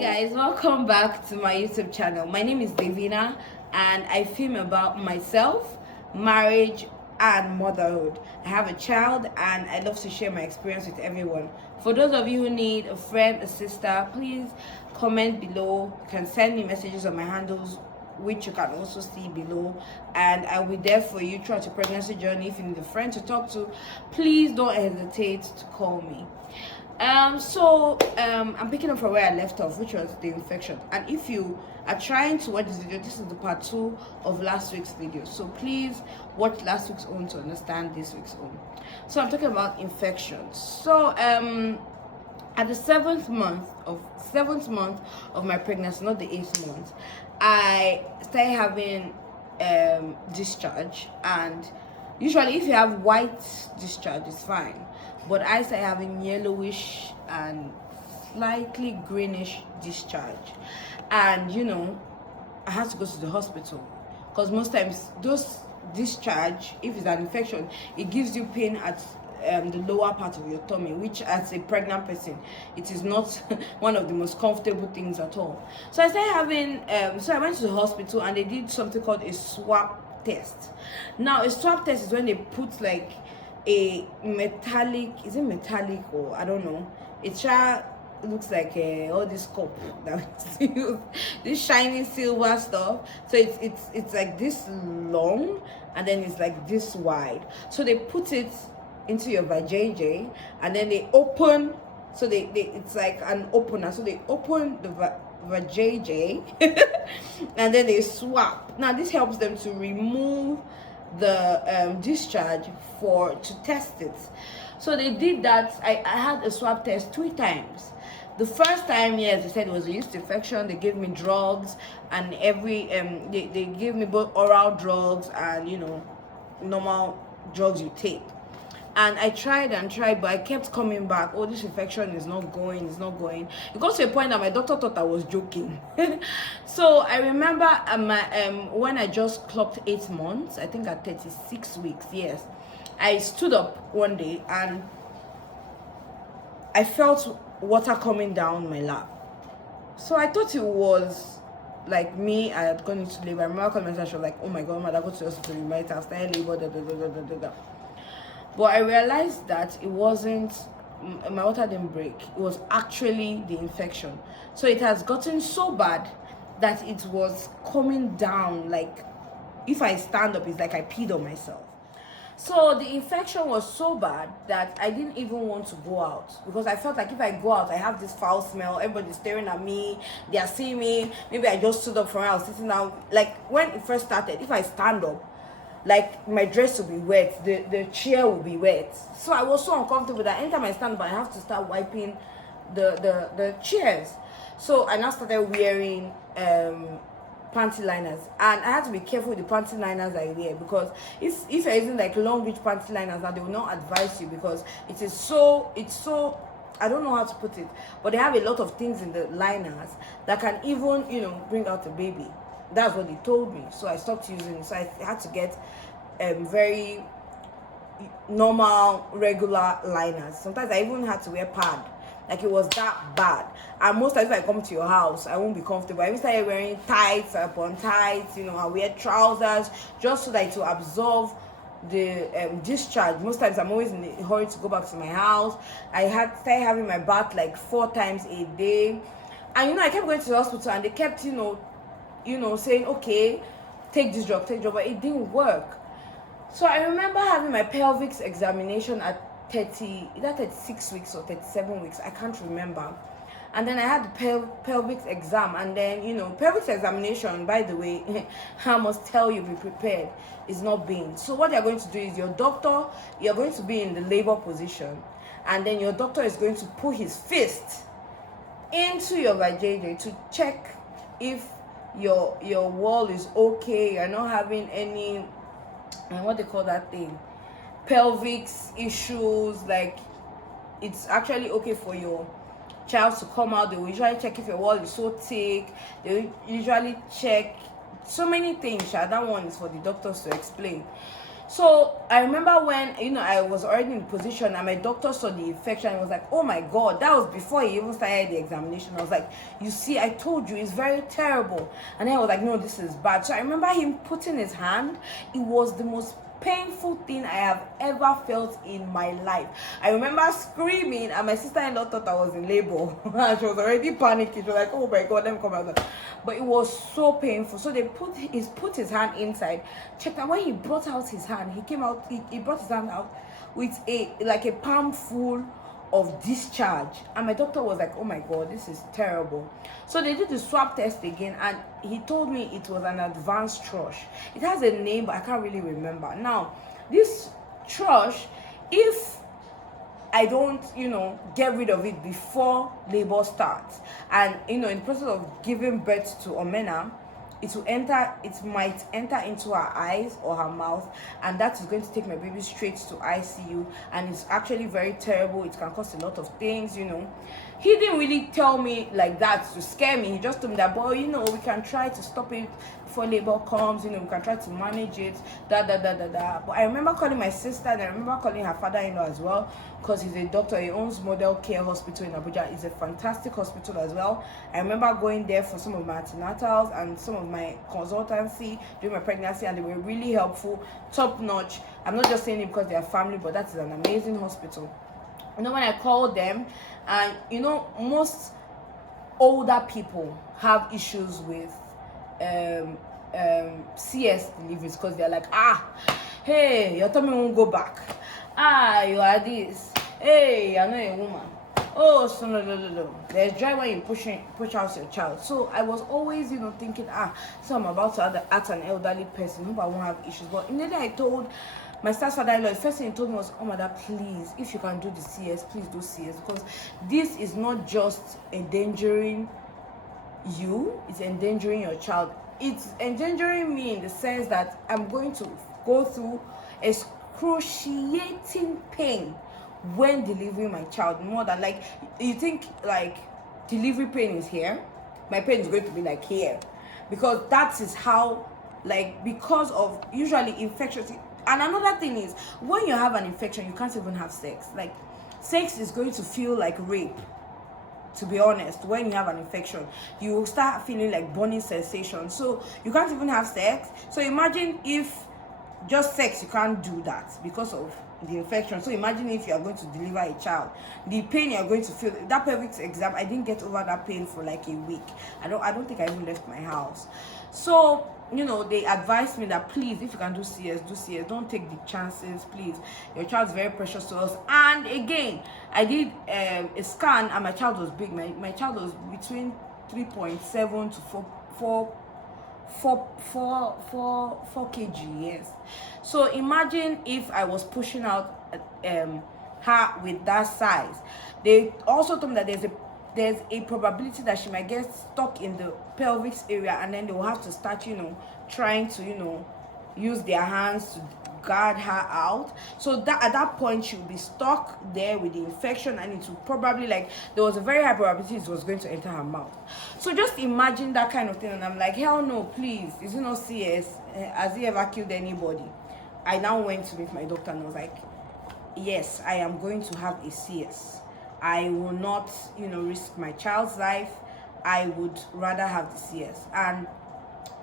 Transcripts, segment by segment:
Guys, welcome back to my YouTube channel. My name is Davina and I film about myself, marriage and motherhood. I have a child and I love to share my experience with everyone. For those of you who need a friend, a sister, please comment below. You can send me messages on my handles, which you can also see below, and I'll be there for you throughout your pregnancy journey. If you need a friend to talk to, please don't hesitate to call me. I'm picking up from where I left off, which was the infection. And if you are trying to watch this video, this is the part 2 of last week's video, so please watch last week's own to understand this week's own. So I'm talking about infections. So at the seventh month of my pregnancy, not the 8th month, I started having discharge. And usually if you have white discharge, it's fine, but I started having yellowish and slightly greenish discharge. And I had to go to the hospital because most times those discharge, if it's an infection, it gives you pain at the lower part of your tummy, which as a pregnant person, it is not one of the most comfortable things at all. So I started having so I went to the hospital and they did something called a swab test. Now a swab test is when they put like a metallic, is it metallic or I don't know, it looks like all this cup that we use, this shiny silver stuff. So it's like this long and then it's like this wide. So they put it into your vajayjay and then they open, so they it's like an opener, so they open the vajayjay and then they swap. Now this helps them to remove the discharge to test it. So they did that. I had a swab test 3 times. The first time, yes, they said it was a yeast infection. They gave me drugs and they gave me both oral drugs and normal drugs you take. And I tried and tried, but I kept coming back. Oh, this infection is not going, it's not going. It got to a point that my doctor thought I was joking. So I remember when I just clocked 8 months, I think at 36 weeks, yes, I stood up one day and I felt water coming down my lap. So I thought it was like me, I had gone into labor. I remember calling myself, like, oh my God, mother, go to the hospital, you might have started labor, But I realized that it wasn't, my water didn't break. It was actually the infection. So it has gotten so bad that it was coming down. Like if I stand up, it's like I peed on myself. So the infection was so bad that I didn't even want to go out, because I felt like if I go out, I have this foul smell. Everybody's staring at me. They are seeing me. Maybe I just stood up from where I was sitting down. Like when it first started, if I stand up, like my dress will be wet, the chair will be wet. So I was so uncomfortable that anytime I stand up, I have to start wiping the chairs. So I now started wearing panty liners, and I had to be careful with the panty liners I wear, because if you're using like long reach panty liners, now they will not advise you, because it's so I don't know how to put it, but they have a lot of things in the liners that can even bring out a baby. That's what they told me. So I stopped using it. So I had to get very normal, regular liners. Sometimes I even had to wear pad. Like it was that bad. And most times if I come to your house, I won't be comfortable. I even started wearing tights upon tights. I wear trousers just so that it will absorb the discharge. Most times I'm always in a hurry to go back to my house. I had started having my bath like 4 times a day. And I kept going to the hospital and they kept saying, okay, take this drug, but it didn't work. So I remember having my pelvic examination at either 36 weeks or 37 weeks, I can't remember. And then I had the pelvic exam, and then pelvic examination, by the way, I must tell you, be prepared, is not being. So what they're going to do is you're going to be in the labor position, and then your doctor is going to put his fist into your vajayjay to check if your wall is okay, you're not having any what they call that thing, pelvic issues, like it's actually okay for your child to come out. They will usually check if your wall is so thick. They will usually check so many things. That one is for the doctors to explain. So I remember when, I was already in position and my doctor saw the infection and was like, oh my God, that was before he even started the examination. I was like, you see, I told you, it's very terrible. And then I was like, no, this is bad. So I remember him putting his hand. It was the most painful thing I have ever felt in my life. I remember screaming, and my sister-in-law thought I was in labor. And she was already panicking. She was like, oh my God, let me come out. But it was so painful. So they put his hand inside, checked, and when he brought out his hand, he brought his hand out with a palm full of discharge, and my doctor was like, oh my God, this is terrible. So they did the swab test again, and he told me it was an advanced thrush. It has a name, but I can't really remember. Now this thrush, if I don't, get rid of it before labor starts, and in the process of giving birth to Omena, it might enter into her eyes or her mouth, and that is going to take my baby straight to ICU, and it's actually very terrible. It can cause a lot of things. He didn't really tell me like that to scare me. He just told me that, boy, we can try to stop it before labor comes. We can try to manage it. But I remember calling my sister, and I remember calling her father-in-law as well, because he's a doctor. He owns Model Care Hospital in Abuja. It's a fantastic hospital as well. I remember going there for some of my antenatals and some of my consultancy during my pregnancy, and they were really helpful, top notch. I'm not just saying it because they are family, but that is an amazing hospital. When I called them, and most older people have issues with CS deliveries, because they're like, hey, your tummy won't go back, you are this, hey, you're not a woman, oh, so no. There's joy when you push out your child. So I was always thinking, so I'm about to ask an elderly person, hope I won't have issues. But immediately I told my stepfather-in-law, the first thing he told me was, oh mother, please, if you can do the CS, please do CS, because this is not just endangering you, it's endangering your child. It's endangering me in the sense that I'm going to go through excruciating pain when delivering my child. More than, like, you think like delivery pain is here, my pain is going to be like here, because that is how, like, because of usually infectious. And another thing is, when you have an infection, you can't even have sex. Like, sex is going to feel like rape, to be honest. When you have an infection, you will start feeling like burning sensation, so you can't even have sex. So imagine if just sex, you can't do that because of the infection. So imagine if you are going to deliver a child, the pain you are going to feel. That pelvic exam, I didn't get over that pain for like a week. I don't think I even left my house. So they advised me that, please, if you can do CS, do CS. Don't take the chances, please. Your child is very precious to us. And again, I did a scan, and my child was big. My child was between 3.7 to 4 kg, yes. So imagine if I was pushing out her with that size. They also told me that there's a probability that she might get stuck in the pelvic area, and then they will have to start trying to use their hands to guard her out. So that at that point she will be stuck there with the infection, and it will probably, like, there was a very high probability it was going to enter her mouth. So just imagine that kind of thing, and I'm like, hell no, please, is it not CS? Has he ever killed anybody? I now went to meet my doctor, and I was like, yes, I am going to have a CS. I will not risk my child's life. I would rather have the CS. And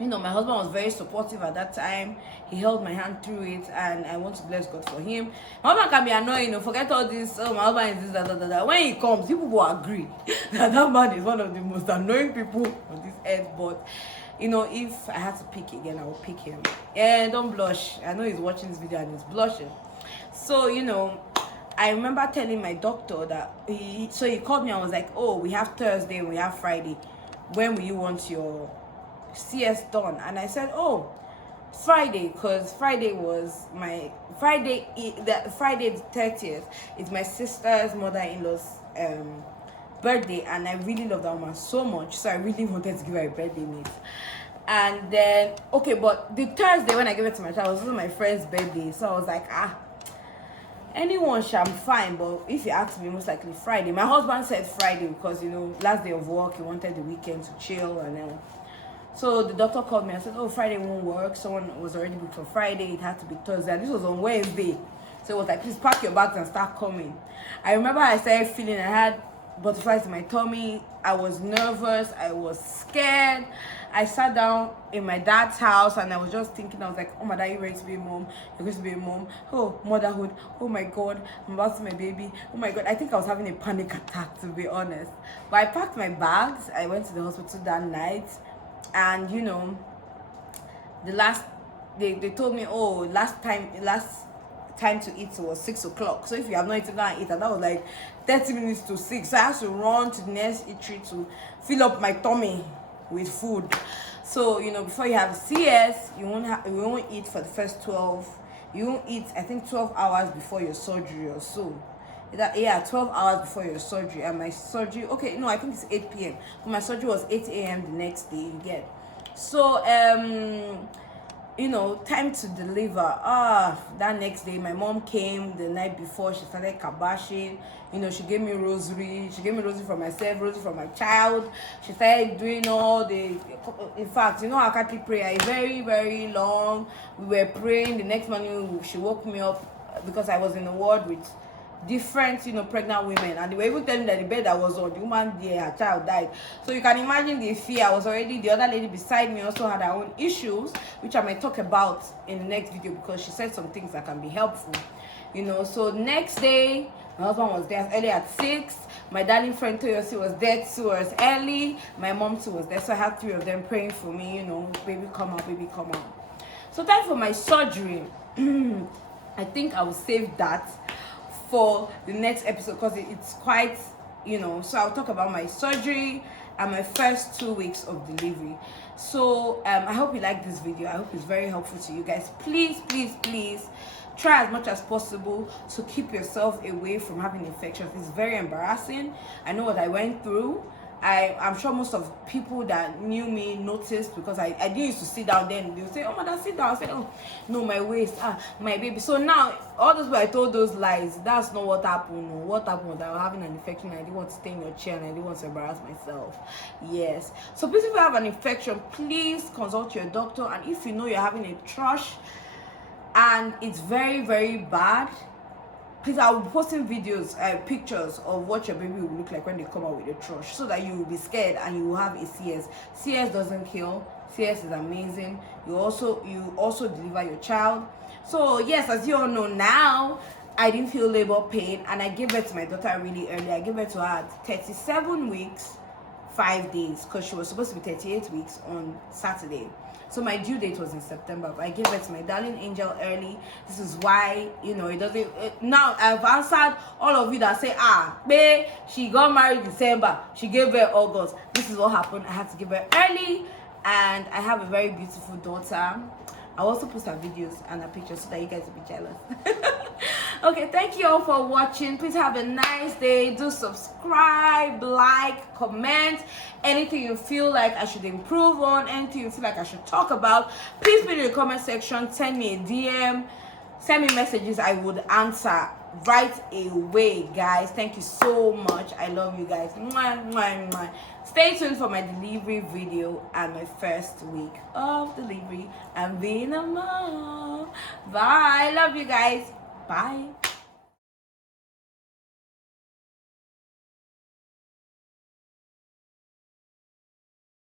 my husband was very supportive at that time. He held my hand through it, and I want to bless God for him. My husband can be annoying, forget all this, oh, my husband is this, When he comes, people will agree that man is one of the most annoying people on this earth. But if I had to pick again, I would pick him. And don't blush, I know he's watching this video and he's blushing. So I remember telling my doctor that he called me and was like, oh, we have Thursday and we have Friday, when will you want your CS done? And I said, oh, Friday, because Friday was my Friday the 30th is my sister's mother-in-law's birthday, and I really love that woman so much, so I really wanted to give her a birthday gift. And then, okay, but the Thursday when I gave it to my child was also my friend's birthday, so I was like, anyone, I'm fine. But if you ask me, most likely Friday. My husband said Friday because last day of work, he wanted the weekend to chill, and then So the doctor called me and said, oh, Friday won't work. Someone was already booked for Friday. It had to be Thursday. And this was on Wednesday. So it was like, please pack your bags and start coming. I remember I started feeling I had butterflies in my tummy. I was nervous. I was scared. I sat down in my dad's house and I was just thinking, I was like, oh my dad, you're ready to be a mom? You're going to be a mom? Oh, motherhood. Oh my God, I'm about to see my baby. Oh my God, I think I was having a panic attack, to be honest. But I packed my bags. I went to the hospital that night. And you know, they told me, oh, last time to eat was 6 o'clock. So if you have not eaten, gonna eat. And that was like 30 minutes to 6. So I had to run to the next eatery to fill up my tummy with food. So you know, before you have CS, you won't eat for the first 12. You won't eat, I think, 12 hours before your surgery or so. Yeah, 12 hours before your surgery. And my surgery, okay, no, I think it's 8 p.m. But my surgery was 8 a.m. the next day. You get. So you know, time to deliver. That next day my mom came the night before. She started kabashing. You know, she gave me rosary. She gave me rosary for myself, rosary for my child. She started doing all the, in fact, you know, our Catholic prayer is very, very long. We were praying. The next morning she woke me up because I was in the ward with different, you know, pregnant women, and they were even telling me that the bed I was on, the woman there, her child died. So you can imagine the fear. I was already, the other lady beside me also had her own issues, which I might talk about in the next video because she said some things that can be helpful, you know. So next day my husband was there as early at 6. My darling friend Toyosi was there too as early. My mom too was there. So I had 3 of them praying for me, you know, baby come out, baby come out. So time for my surgery. I think I will save that for the next episode because it's quite, you know. So I'll talk about my surgery and my first 2 weeks of delivery. So I hope you like this video. I hope it's very helpful to you guys. Please try as much as possible to keep yourself away from having infections. It's very embarrassing. I know what I went through. I'm sure most of people that knew me noticed because I didn't used to sit down then. They would say, oh my dad, sit down. I said, oh no, my waist, my baby. So now all those where I told those lies, that's not what happened. What happened was I was having an infection and I didn't want to stay in your chair and I didn't want to embarrass myself. Yes. So please, if you have an infection, please consult your doctor. And if you know you're having a thrush and it's very, very bad, please, I'll be posting videos, pictures of what your baby will look like when they come out with a thrush, so that you will be scared and you will have a CS. CS doesn't kill. CS is amazing. You also deliver your child. So yes, as you all know now, I didn't feel labor pain and I gave birth to my daughter really early. I gave birth to her at 37 weeks, 5 days, because she was supposed to be 38 weeks on Saturday. So my due date was in September, but I gave birth to my darling angel early. This is why, you know, it doesn't. Now I've answered all of you that say, babe, she got married December, she gave birth August. This is what happened. I had to give birth early, and I have a very beautiful daughter. I'll also post her videos and her pictures so that you guys will be jealous. Okay, thank you all for watching. Please have a nice day. Do subscribe, like, comment. Anything you feel like I should improve on, anything you feel like I should talk about, please put it in the comment section. Send me a DM, send me messages. I would answer right away, guys. Thank you so much. I love you guys. Mwah, mwah, mwah. Stay tuned for my delivery video and my first week of delivery and being a mom. Bye. Love you guys. Bye.